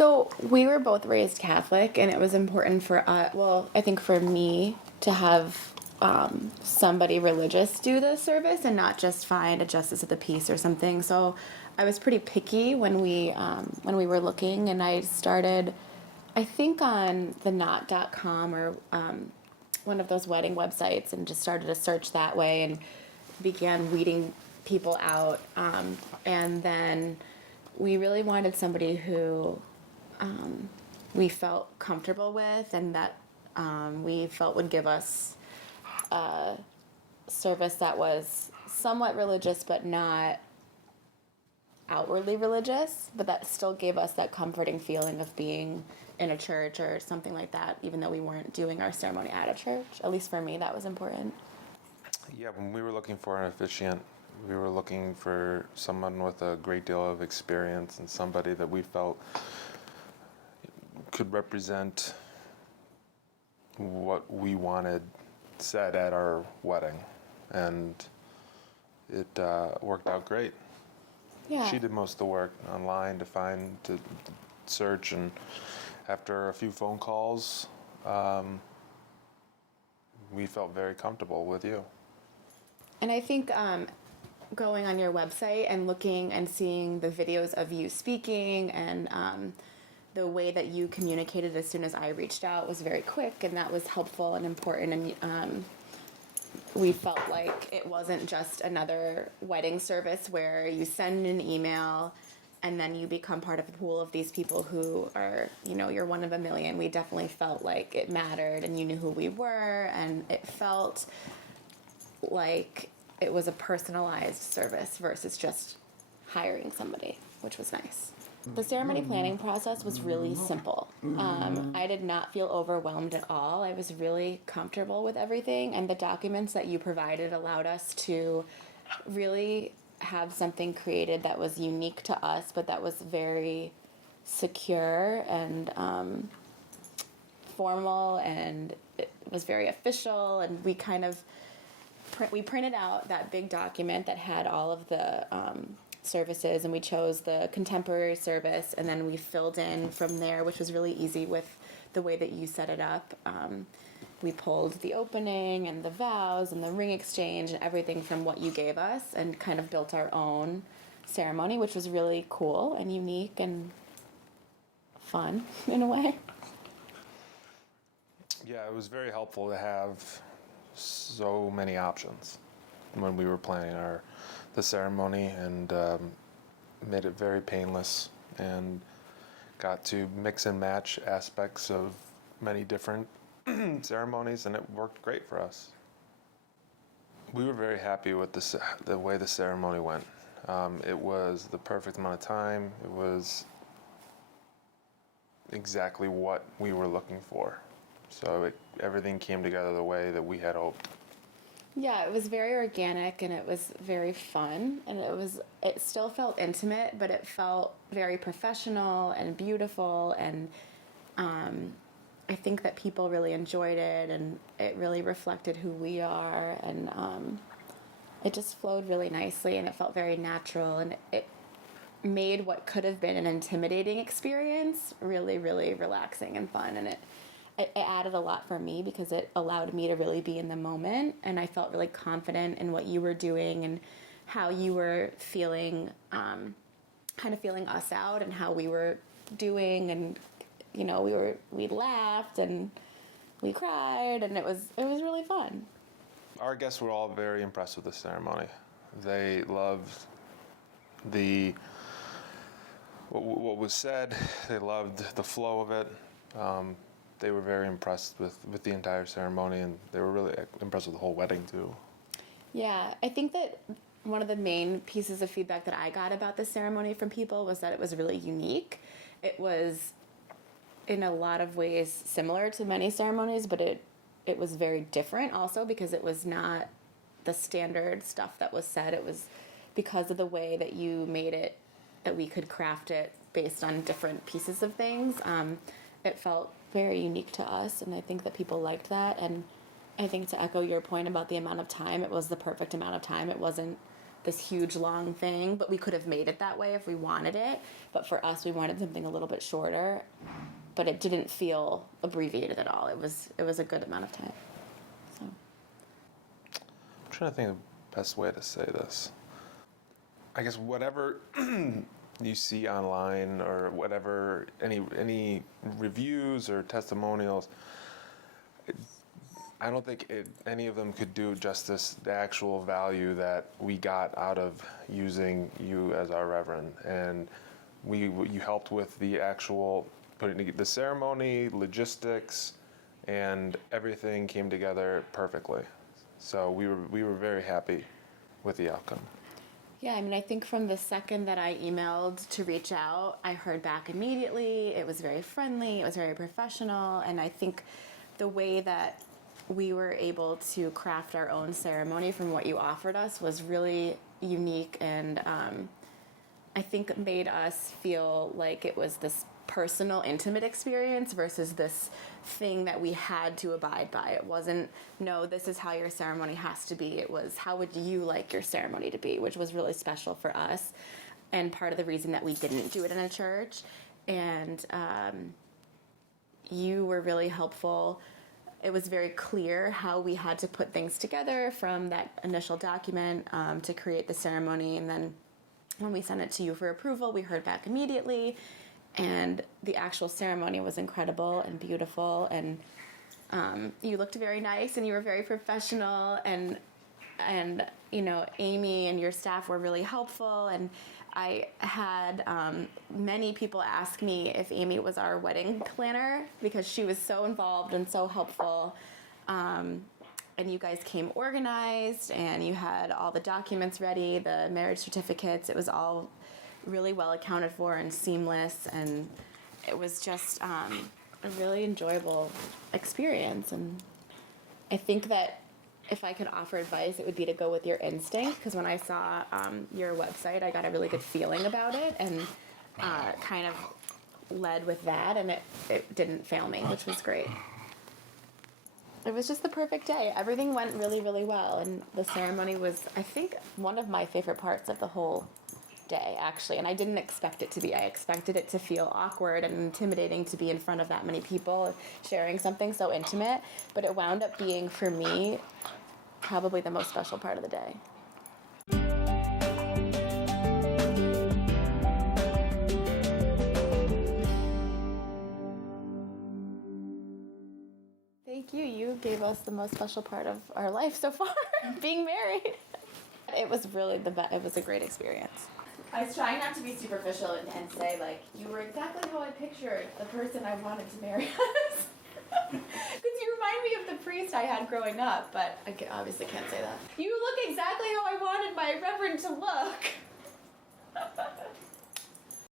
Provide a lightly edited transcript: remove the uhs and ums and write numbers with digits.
So we were both raised Catholic, and it was important for I think for me to have somebody religious do the service and not just find a justice of the peace or something. So I was pretty picky when we were looking, and I started, I think, on the knot.com or one of those wedding websites, and just started a search that way and began weeding people out. And then we really wanted somebody who we felt comfortable with and that we felt would give us a service that was somewhat religious but not outwardly religious, but that still gave us that comforting feeling of being in a church or something like that, even though we weren't doing our ceremony at a church. At least for me, that was important. Yeah, when we were looking for an officiant, we were looking for someone with a great deal of experience and somebody that we felt could represent what we wanted said at our wedding. And it worked out great. Yeah. She did most of the work online to search, and after a few phone calls, we felt very comfortable with you. And I think going on your website and looking and seeing the videos of you speaking and the way that you communicated as soon as I reached out was very quick, and that was helpful and important. And we felt like it wasn't just another wedding service where you send an email and then you become part of a pool of these people who are, you're one of a million. We definitely felt like it mattered and you knew who we were, and it felt like it was a personalized service versus just hiring somebody, which was nice. The ceremony planning process was really simple. I did not feel overwhelmed at all. I was really comfortable with everything, and the documents that you provided allowed us to really have something created that was unique to us, but that was very secure and formal, and it was very official. And we kind of we printed out that big document that had all of the services, and we chose the contemporary service, and then we filled in from there, which was really easy with the way that you set it up. We pulled the opening and the vows and the ring exchange and everything from what you gave us and kind of built our own ceremony, which was really cool and unique and fun in a way. Yeah, it was very helpful to have so many options when we were planning the ceremony, and made it very painless, and got to mix and match aspects of many different ceremonies, and it worked great for us. We were very happy with the way the ceremony went. It was the perfect amount of time. It was exactly what we were looking for. So everything came together the way that we had hoped. Yeah, it was very organic and it was very fun, and it still felt intimate, but it felt very professional and beautiful, and I think that people really enjoyed it, and it really reflected who we are, and it just flowed really nicely, and it felt very natural, and it made what could have been an intimidating experience really, really relaxing and fun, and it added a lot for me because it allowed me to really be in the moment, and I felt really confident in what you were doing and how you were feeling, kind of feeling us out and how we were doing, and we laughed and we cried, and it was really fun. Our guests were all very impressed with the ceremony. They loved what was said. They loved the flow of it. They were very impressed with the entire ceremony, and they were really impressed with the whole wedding too. Yeah, I think that one of the main pieces of feedback that I got about this ceremony from people was that it was really unique. It was in a lot of ways similar to many ceremonies, but it was very different also because it was not the standard stuff that was said. It was because of the way that you made it that we could craft it based on different pieces of things. It felt very unique to us, and I think that people liked that. And I think, to echo your point about the amount of time, it was the perfect amount of time. It wasn't this huge long thing, but we could have made it that way if we wanted it. But for us, we wanted something a little bit shorter, but it didn't feel abbreviated at all. It was a good amount of time. So. I'm trying to think of the best way to say this. I guess whatever you see online or whatever, any reviews or testimonials, I don't think any of them could do justice the actual value that we got out of using you as our reverend. And you helped with the actual putting together the ceremony, logistics, and everything came together perfectly. So we were very happy with the outcome. Yeah, I mean, I think from the second that I emailed to reach out, I heard back immediately. It was very friendly, it was very professional, and I think the way that we were able to craft our own ceremony from what you offered us was really unique, and I think made us feel like it was this personal, intimate experience versus this thing that we had to abide by. It wasn't, no, this is how your ceremony has to be. It was, how would you like your ceremony to be, which was really special for us, and part of the reason that we didn't do it in a church. And you were really helpful. It was very clear how we had to put things together from that initial document to create the ceremony. And then when we sent it to you for approval, we heard back immediately. And the actual ceremony was incredible and beautiful. And you looked very nice and you were very professional. And you know, Amy and your staff were really helpful. And I had many people ask me if Amy was our wedding planner because she was so involved and so helpful. And you guys came organized and you had all the documents ready, the marriage certificates. It was all really well accounted for and seamless. And it was just a really enjoyable experience. And I think that if I could offer advice, it would be to go with your instinct, because when I saw your website, I got a really good feeling about it and kind of led with that, and it didn't fail me, which was great. It was just the perfect day. Everything went really, really well, and the ceremony was, I think, one of my favorite parts of the whole day, actually, and I didn't expect it to be. I expected it to feel awkward and intimidating to be in front of that many people sharing something so intimate, but it wound up being, for me, probably the most special part of the day. Thank you. You gave us the most special part of our life so far, being married. It was really it was a great experience. I was trying not to be superficial and say, like, you were exactly how I pictured the person I wanted to marry us. Because you remind me of the priest I had growing up, but I obviously can't say that. You look exactly how I wanted my reverend to look.